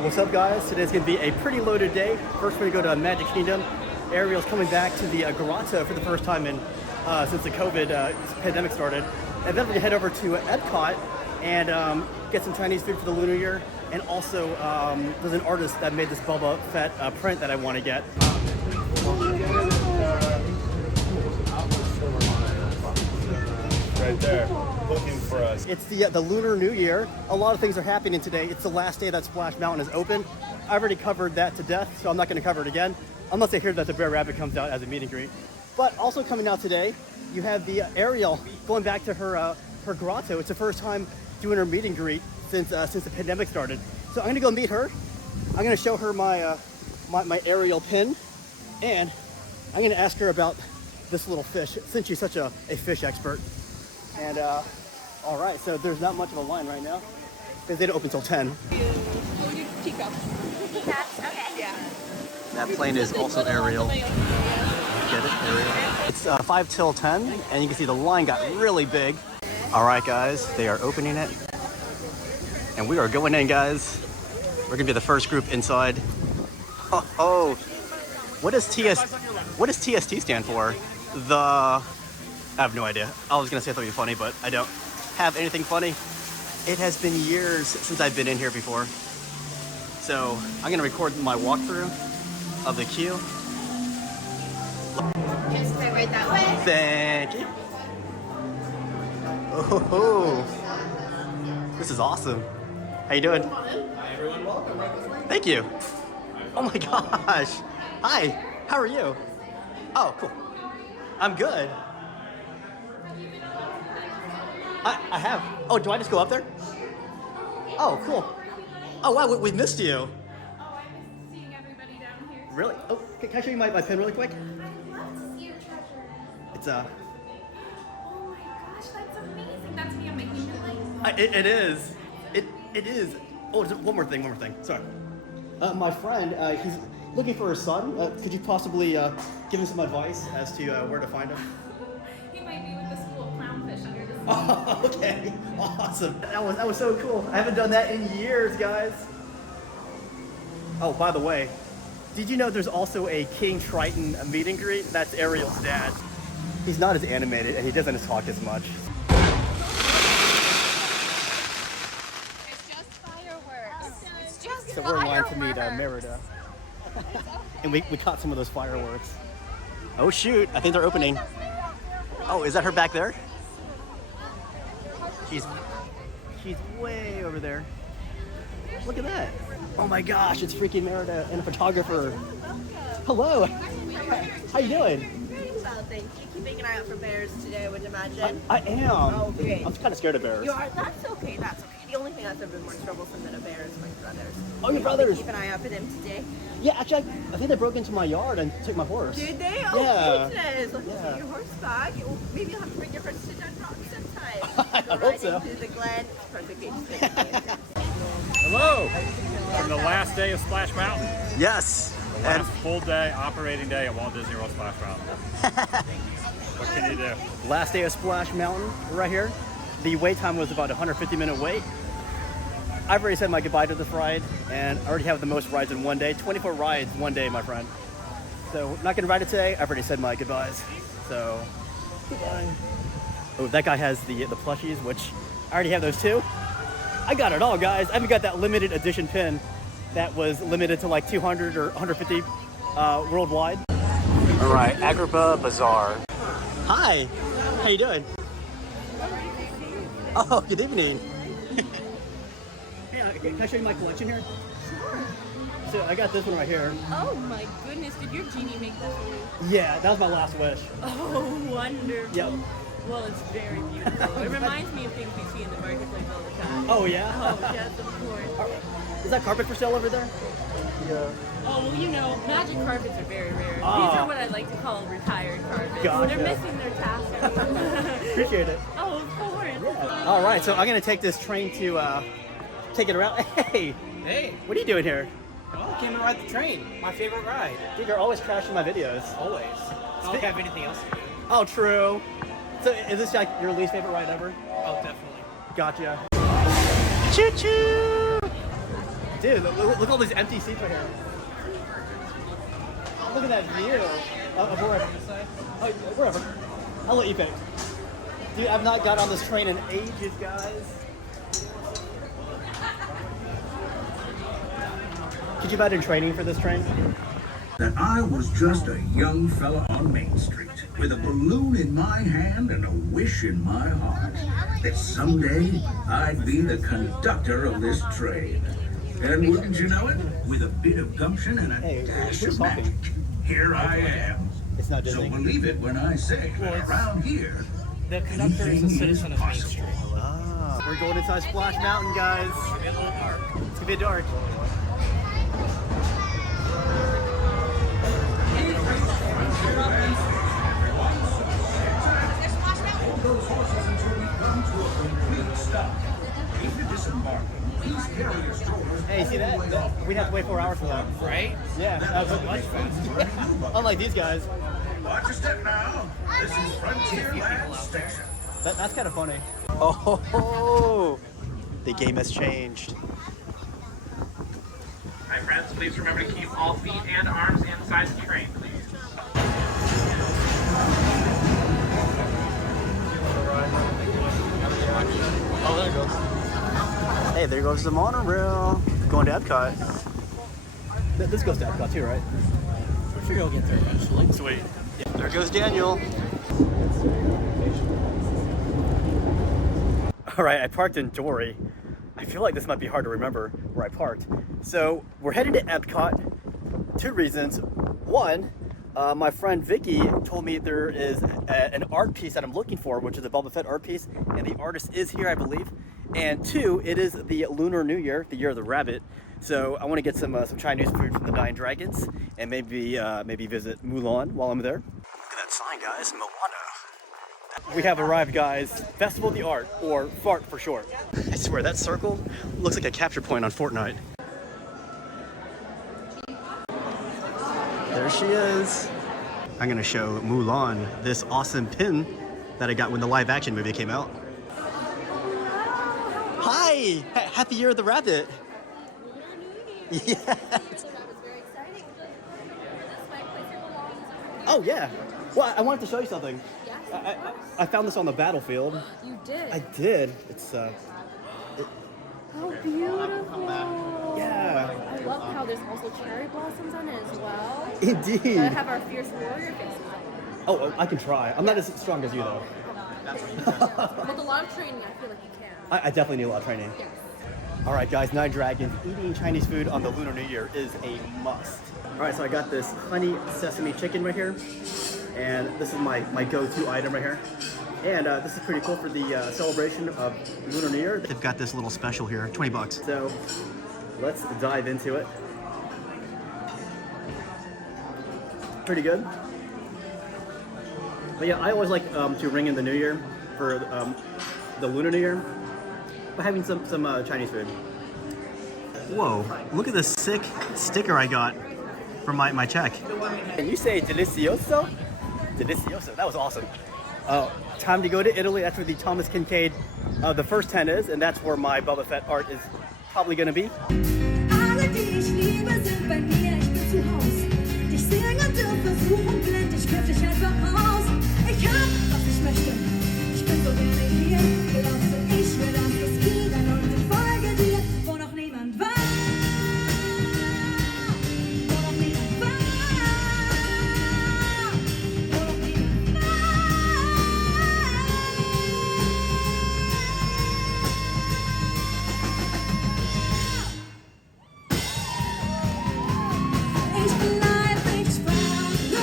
What's up, guys? Today's going to be a pretty loaded day. First, we're going to go to Magic Kingdom. Ariel's coming back to the Grotto for the first time since the COVID pandemic started. And then we're going to head over to Epcot and get some Chinese food for the Lunar New Year. And also, there's an artist that made this Boba Fett print that I want to get. Right there, looking for us. It's the Lunar New Year. A lot of things are happening today. It's the last day that Splash Mountain is open. I've already covered that to death, so I'm not going to cover it again, unless I hear that the Bear Rabbit comes out as a meet and greet. But also coming out today, you have the Ariel going back to her grotto. It's the first time doing her meet and greet since the pandemic started. So I'm going to go meet her. I'm going to show her my Ariel pin, and I'm going to ask her about this little fish, since she's such a fish expert. And all right, so there's not much of a line right now because they don't open till 10. Teacups. Teacups, okay. Yeah. That plane is also Ariel. Get it, Ariel? It's 5 till 10, and you can see the line got really big. All right, guys, they are opening it, and we are going in, guys. We're gonna be the first group inside. Oh, what does TST stand for? I have no idea. I was gonna say something funny, but I don't have anything funny. It has been years since I've been in here before. So I'm gonna record my walkthrough of the queue. Just stay right that way. Thank you. Oh, this is awesome. How you doing? Hi everyone, welcome. Right this way. Thank you. Oh my gosh. Hi, how are you? Oh, cool. I'm good. I have. Oh, do I just go up there? Oh, cool. Oh, wow, we missed you. Oh, I missed seeing everybody down here. Really? Oh, can I show you my pen really quick? I'd love to see your treasure. It's Oh my gosh, that's amazing. That's me. I'm making your life. it is. It is. Oh, there's one more thing. Sorry. My friend, he's looking for his son. Could you possibly give him some advice as to where to find him? He might be with the school of clownfish under the sea. Oh, okay. Awesome. That was so cool. I haven't done that in years, guys. Oh, by the way, did you know there's also a King Triton meet and greet? That's Ariel's dad. He's not as animated and he doesn't talk as much. It's just fireworks. It's just So we're in line to meet Merida. And we caught some of those fireworks. Oh shoot, I think they're opening. Oh, is that her back there? She's way over there. Look at that. Oh my gosh, it's freaking Merida and a photographer. Hello. How you doing? Very well, thank you. Keeping an eye out for bears today, I would imagine. I am. Oh, great. I'm kind of scared of bears. You are? That's okay, that's okay. The only thing that's ever been more troublesome than a bear is my brothers. Oh, your brothers? Keep an eye out for them today. Yeah, actually, I think they broke into my yard and took my horse. Did they? Oh, Yeah. goodness. Let's Yeah. get your horse back. Maybe you'll have to bring your horse to Dun Rock sometime. I Go hope so. riding through the glen. It's perfect. Hello, from the last day of Splash Mountain. Yes. The last full day, operating day at Walt Disney World Splash Mountain. What can you do? Last day of Splash Mountain, right here. The wait time was about a 150-minute wait. I've already said my goodbye to this ride, and I already have the most rides in one day. 24 rides one day, my friend. So, not gonna ride it today. I've already said my goodbyes. So, goodbye. Oh, that guy has the plushies, which I already have those too. I got it all, guys. I even got that limited edition pin that was limited to like 200 or 150 worldwide. All right, Agrabah Bazaar. Hi, how you doing? Oh, good evening. Hey, can I show you my collection here? Sure. So I got this one right here. Oh my goodness, did your genie make this for you? Yeah, that was my last wish. Oh, wonderful. Yep. Well, it's very beautiful. It reminds me of things we see in the marketplace all the time. Oh yeah? Oh, yes, of course. Is that carpet for sale over there? Yeah. Oh, well, you know, magic carpets are very rare. Ah. These are what I like to call retired carpets. Gotcha. They're missing their tassels. Appreciate it. Oh, of course. All right, so I'm gonna take this train to take it around. Hey, Hey, what are you doing here? well, came and ride the train. My favorite ride. Dude, you're always crashing my videos. Always. I don't have anything else to do. Oh, true. So is this like your least favorite ride ever? Oh, definitely. Gotcha. Choo choo! Dude, look at all these empty seats right here. Look at that view of wherever. Oh, wherever. I'll let you pick. Dude, I've not got on this train in ages, guys. Could you have been training for this train? That I was just a young fella on Main Street with a balloon in my hand and a wish in my heart that someday I'd be the conductor of this train. And wouldn't you know it, with a bit of gumption and a dash of magic, here I am. It's not So Disney. believe it when I say that around here, The conductor is a anything citizen is of Main possible. Street. Ah, we're going inside Splash Mountain, guys. It's gonna be dark. Those horses until we come to a complete stop. If you're disembarking, please carry your strollers. Hey, see that? We'd have to wait 4 hours for that. Right? Yeah, that was Much faster. unlike these guys. Watch your step now. This is Frontierland Station. That's kind of funny. Oh, the game has changed. Hi friends, please remember to keep all feet and arms inside the train, please. Oh, there it goes. Hey, there goes the monorail. Going to Epcot. This goes to Epcot too, right? We should go get there eventually. Sweet. Yeah, there goes Daniel. All right, I parked in Dory. I feel like this might be hard to remember where I parked. So we're headed to Epcot. 2 reasons. One, my friend Vicky told me there is an art piece that I'm looking for, which is a Boba Fett art piece, and the artist is here, I believe. And 2, it is the Lunar New Year, the year of the rabbit. So I want to get some Chinese food from the Nine Dragons, and maybe visit Mulan while I'm there. Look at that sign, guys, Moana. We have arrived, guys. Festival of the Art, or FART for short. I swear, that circle looks like a capture point on Fortnite. There she is. I'm gonna show Mulan this awesome pin that I got when the live action movie came out. Hi! Happy Year of the Rabbit! Yes! Oh yeah! Well, I wanted to show you something. I found this on the battlefield. You did? I did. It's How beautiful. yeah. I love how there's also cherry blossoms on it as well. Indeed. That have our fierce warrior faces on it. Oh, I can try. I'm not as strong as you though. With a lot of training, I feel like you can. I definitely need a lot of training. Yes. All right, guys, Nine Dragons. Eating Chinese food on the Lunar New Year is a must. All right, so I got this honey sesame chicken right here, and this is my go-to item right here. And this is pretty cool for the celebration of Lunar New Year. They've got this little special here, 20 bucks. So let's dive into it. Pretty good. But yeah, I always like to ring in the New Year for the Lunar New Year by having some Chinese food. Whoa, look at this sick sticker I got from my check. Can you say delicioso? Delicioso, that was awesome. Time to go to Italy. That's where the Thomas Kincaid, the first 10 is, and that's where my Boba Fett art is probably going to be. Alle, die ich liebe, sind bei mir, ich bin zu Haus. Dich sehen und dürfen suchen, blend ich griff dich einfach aus. Ich hab, was ich möchte, ich bin so gerne hier. Glaubst du, ich will das riskieren und ich folge dir, wo noch niemand war. Wo noch niemand war. Wo noch niemand war. Ich bleib nicht sprachlos,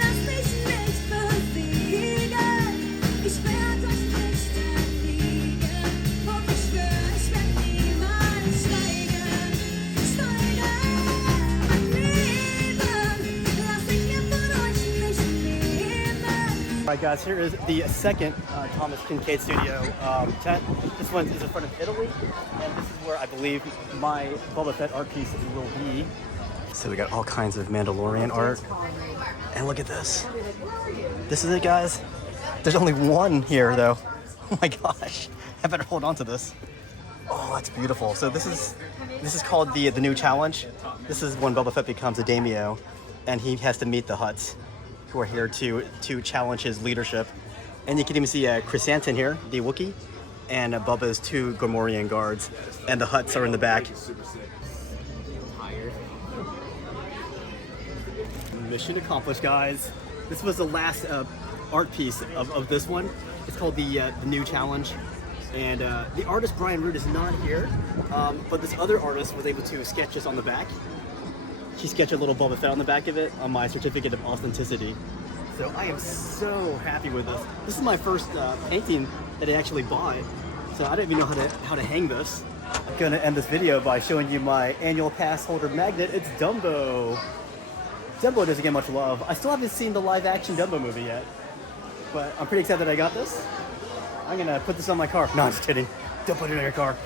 lass mich nicht besiegen. Ich werd euch nicht erliegen. Und ich schwör, ich werd niemals schweigen. Mein Leben lass ich mir von euch nicht nehmen. All right, guys, here is the second Thomas Kincaid studio tent. This one is in front of Italy, and this is where I believe my Boba Fett art piece will be. So we got all kinds of Mandalorian art. And look at this. This is it, guys. There's only one here, though. Oh my gosh. I better hold on to this. Oh, that's beautiful. So this is This is called the new challenge. This is when Boba Fett becomes a daimyo, and he has to meet the Hutts, who are here to challenge his leadership. And you can even see Chrysanthemum here, the Wookiee, and Bubba's 2 Gamorrean guards, and the Hutts are in the back. Mission accomplished, guys. This was the last art piece of this one. It's called the new challenge. And the artist Brian Root is not here, but this other artist was able to sketch this on the back. She sketched a little Boba Fett on the back of it on my certificate of authenticity. So I am so happy with this. This is my first painting that I actually bought, so I don't even know how to hang this. I'm gonna end this video by showing you my annual pass holder magnet. It's Dumbo. Dumbo doesn't get much love. I still haven't seen the live action Dumbo movie yet, but I'm pretty excited that I got this. I'm gonna put this on my car. No, I'm just kidding. Don't put it in your car.